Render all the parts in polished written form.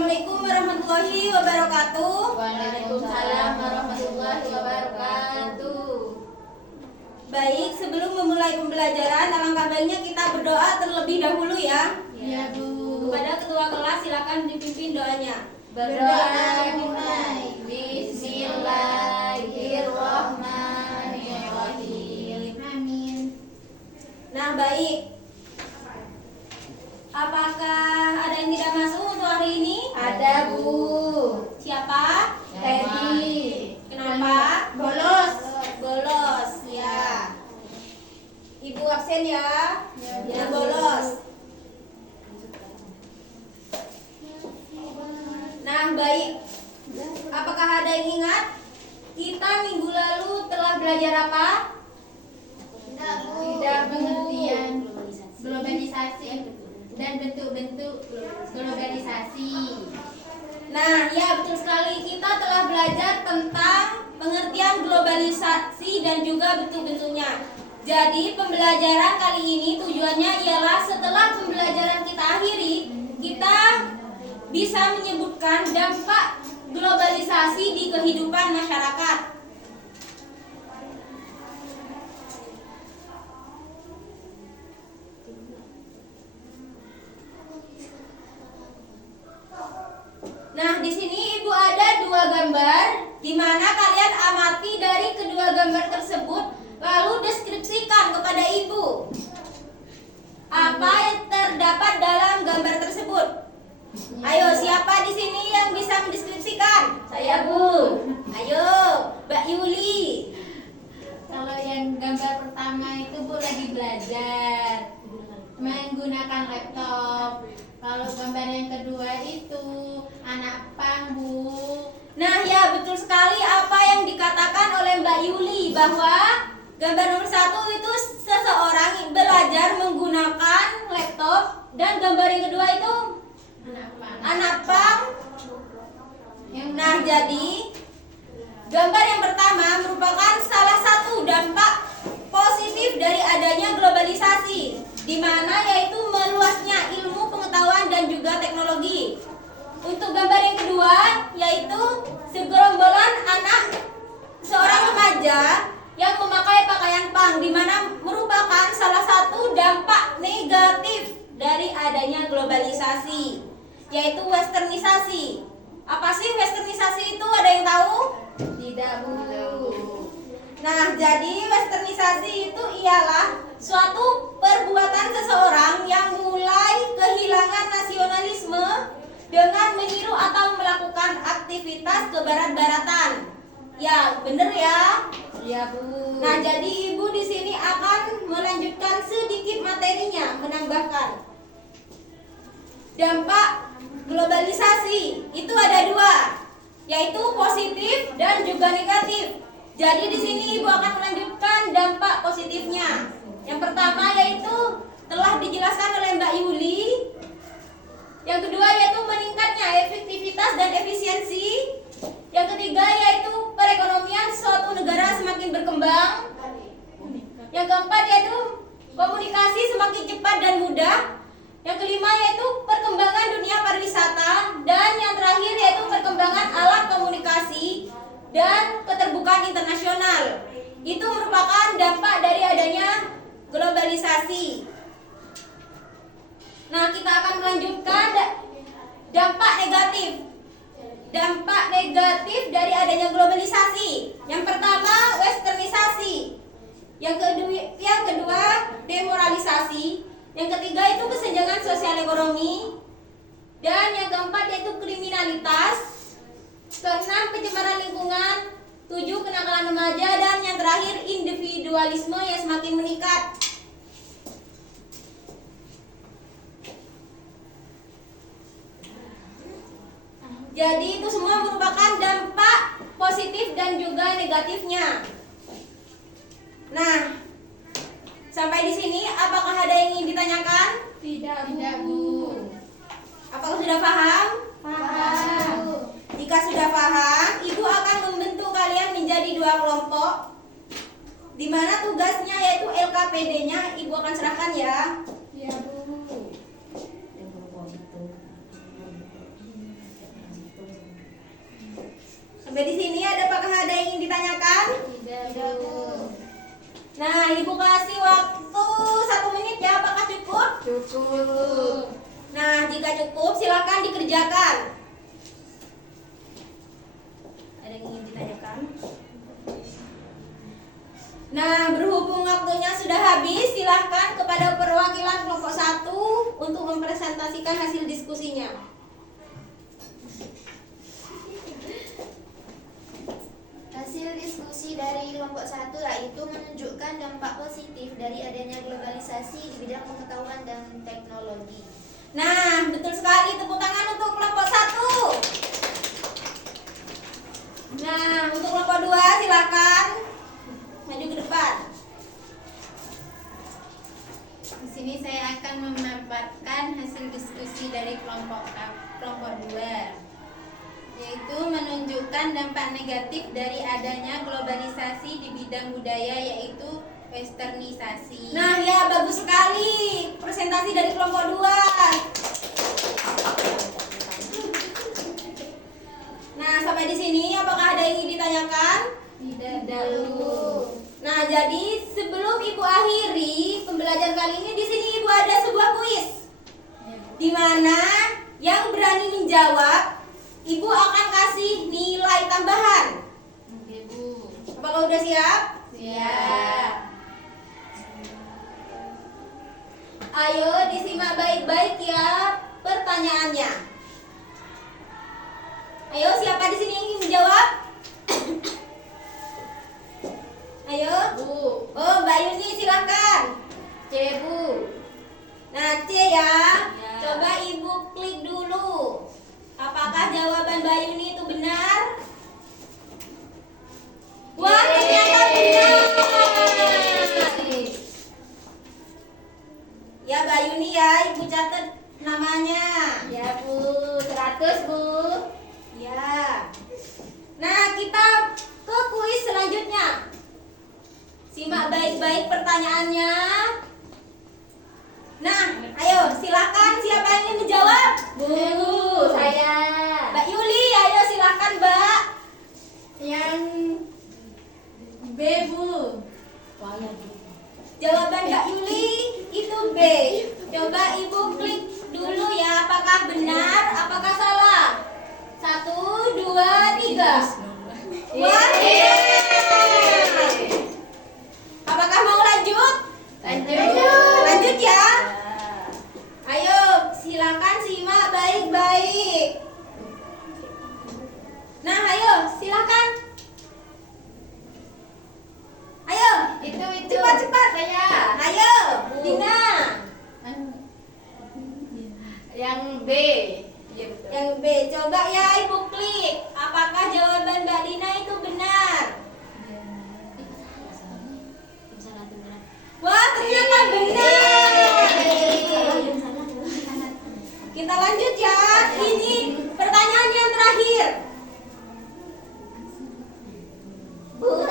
Assalamualaikum warahmatullahi wabarakatuh. Waalaikumsalam warahmatullahi wabarakatuh. Baik, sebelum memulai pembelajaran, alangkah baiknya kita berdoa terlebih dahulu ya. Ya Bu. Kepada ketua kelas silakan dipimpin doanya. Berdoa dimulai. Bismillahirrahmanirrahim. Amin. Nah, baik. Apakah ada yang tidak masuk untuk hari ini? Ada Bu. Siapa? Teddy. Kenapa? Bolos. Bolos, ya. Ibu absen ya. Ya, Ibu bolos. Nah, baik. Apakah ada yang ingat? Kita minggu lalu telah belajar apa? Tidak pengertian globalisasi dan bentuk-bentuk globalisasi. Nah, ya betul sekali. Kita telah belajar tentang pengertian globalisasi dan juga bentuk-bentuknya. Jadi, pembelajaran kali ini tujuannya ialah setelah pembelajaran kita akhiri, kita bisa menyebutkan dampak globalisasi di kehidupan masyarakat. Nah, di sini Ibu ada dua gambar, di mana kalian amati dari kedua gambar tersebut, lalu deskripsikan kepada Ibu apa yang terdapat dalam gambar tersebut. Ayo, siapa di sini yang bisa mendeskripsikan? Saya Bu. Ayo, Mbak Yuli. Kalau yang gambar pertama itu Bu lagi belajar menggunakan laptop. Kalau gambar yang kedua itu anak pang Bu. Nah, ya betul sekali apa yang dikatakan oleh Mbak Yuli, bahwa gambar nomor 1 itu seseorang belajar menggunakan laptop, dan gambar yang kedua itu anak pang. Nah, jadi gambar yang pertama merupakan salah satu dampak positif dari adanya globalisasi, di mana yaitu meluasnya ilmu pengetahuan dan juga teknologi. Untuk gambar yang kedua yaitu segerombolan seorang remaja yang memakai pakaian pang, di mana merupakan salah satu dampak negatif dari adanya globalisasi, yaitu westernisasi. Apa sih westernisasi itu? Ada yang tahu? Tidak Bu. Nah, jadi westernisasi itu ialah suatu perbuatan seseorang yang mulai kehilangan nasionalisme dengan meniru atau melakukan aktivitas kebarat-baratan. Ya, bener ya? Iya Bu. Nah, jadi Ibu di sini akan melanjutkan sedikit materinya, menambahkan dampak globalisasi. Itu ada dua, yaitu positif dan juga negatif. Jadi di sini Ibu akan melanjutkan dampak positifnya. Yang pertama yaitu telah dijelaskan oleh Mbak Yuli. Yang kedua yaitu meningkatnya efektivitas dan efisiensi. Yang ketiga yaitu perekonomian suatu negara semakin berkembang. Yang keempat yaitu komunikasi semakin cepat dan mudah. Yang kelima yaitu perkembangan dunia pariwisata. Dan yang terakhir yaitu perkembangan alat komunikasi dan keterbukaan internasional. Itu merupakan dampak dari adanya globalisasi. Nah, kita akan melanjutkan dampak negatif. Dampak negatif dari adanya globalisasi. Yang pertama, westernisasi. Yang kedua, demoralisasi. Yang ketiga itu kesenjangan sosial ekonomi. Dan yang keempat yaitu kriminalitas. Keenam, pencemaran lingkungan. 7, kenakalan remaja. Dan yang terakhir, individualisme yang semakin meningkat. Jadi itu semua merupakan dampak positif dan juga negatifnya. Nah, sampai di sini apakah ada yang ingin ditanyakan? Tidak Bu. Apakah sudah paham? Paham. Jika sudah paham, Ibu akan membentuk kalian menjadi 2 kelompok, di mana tugasnya yaitu LKPD-nya Ibu akan serahkan ya. Iya Bu. Sampai di sini apakah ada yang ingin ditanyakan? Tidak, Bu. Nah, Ibu kasih waktu 1 menit ya, apakah cukup? Cukup. Nah, jika cukup silakan dikerjakan. Ada yang ingin ditanyakan? Nah, berhubung waktunya sudah habis, silahkan kepada perwakilan kelompok 1 untuk mempresentasikan hasil diskusinya. Hasil diskusi dari kelompok 1 yaitu menunjukkan dampak positif dari adanya globalisasi di bidang pengetahuan dan teknologi. Nah, betul sekali, tepuk tangan untuk kelompok 1. Nah, untuk kelompok 2 silakan maju ke depan. Di sini saya akan memaparkan hasil diskusi dari kelompok 2, yaitu menunjukkan dampak negatif dari adanya globalisasi di bidang budaya, yaitu westernisasi. Nah, ya bagus sekali presentasi dari kelompok 2. Nah, sampai di sini apakah ada yang ingin ditanyakan? Tidak dahulu. Nah, jadi sebelum Ibu akhiri pembelajaran kali ini, di sini Ibu ada sebuah kuis di mana yang berani menjawab Ibu akan kasih nilai tambahan. Oke, Bu. Apakah udah siap? Siap. Ayo disimak baik-baik ya pertanyaannya. Ayo, siapa di sini yang ingin menjawab? Ayo. Bu. Oh, Mbak Yuni silakan. C, Bu. Nah, C ya. Ya. Coba Ibu klik dulu. Apakah jawaban Mbak Yuni itu benar? Wah, ternyata benar. Ya, Mbak Yuni ya, Ibu catat namanya. Ya, Bu. 100, Bu. Ya. Nah, kita ke kuis selanjutnya. Simak baik-baik pertanyaannya. Nah, ayo silakan siapa yang ingin menjawab? Bu, saya. Mbak Yuli, ayo silakan Mbak. Yang B, Bu. Jawaban Mbak Yuli itu B. Coba Ibu klik dulu ya, apakah benar, apakah salah? 1, 2, 3. Wah, benar. Apakah mau lanjut? Lanjut. Lanjut ya. Ayo, silakan simak baik-baik. Nah, ayo, silakan. Ayo, Itu. cepat-cepat. Saya. Ayo, Dina. Yang B. Iya, betul. Yang B, coba ya Ibu klik. Apakah jawaban Mbak Dina itu benar? Wah, ternyata benar. Kita lanjut ya. Ini pertanyaan yang terakhir. Bu,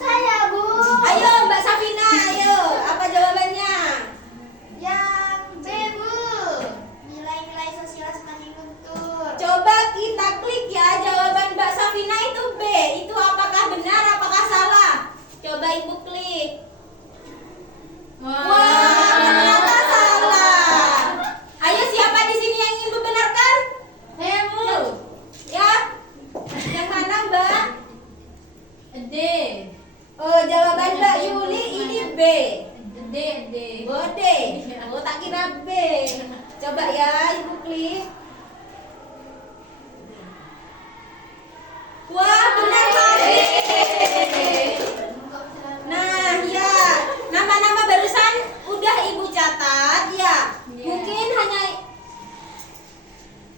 saya Bu. Ayo Mbak Safina, ayo. Apa jawabannya? Yang B Bu. Nilai-nilai sosial semakin luntur. Coba kita klik ya, jawaban Mbak Safina itu B. Itu apakah benar, apakah salah? Coba Ibu klik. Wah, ternyata salah. Ayo, siapa di sini yang ingin membenarkan? Saya, Bu. Ya. Yang mana Mbak? D. Oh, jawaban Mbak Yuli ini B. D. Oh, D. Oh, tak kira B. Coba ya, Ibu klik. Wah, benar lagi. Nah, ya, nama-nama barusan udah Ibu catat ya. Mungkin hanya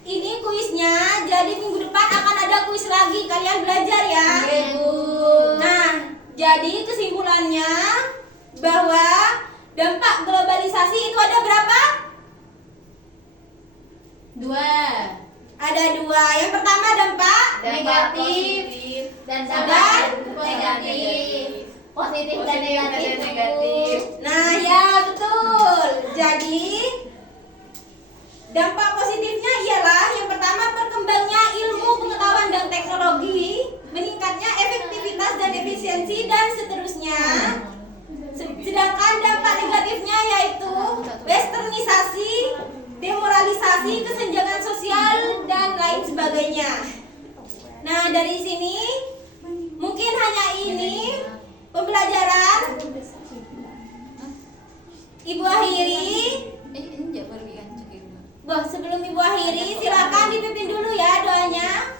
ini kuisnya, jadi minggu depan akan ada kuis lagi. Kalian belajar ya. Nah, jadi kesimpulannya bahwa dampak globalisasi itu ada berapa? 2. Ada 2. Yang pertama dampak Negatif dan Dan negatif. Positif dan negatif. Nah, ya betul. Jadi dampak positifnya ialah yang pertama, perkembangnya ilmu pengetahuan dan teknologi sebagainya. Nah, dari sini mungkin hanya ini pembelajaran. Ibu akhiri. Sebelum Ibu akhiri, silakan dipimpin dulu ya doanya.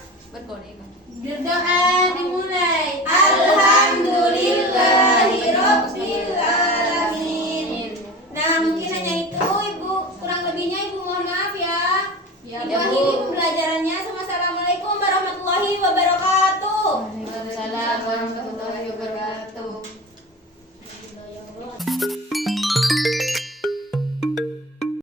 Berdoa dimulai. Alhamdulillahirabbil alamin. Nah, mungkin hanya itu Ibu, kurang lebihnya Ibu mohon maaf ya. Ya, Ibu Bu. akhiri pembelajarannya. Assalamualaikum warahmatullahi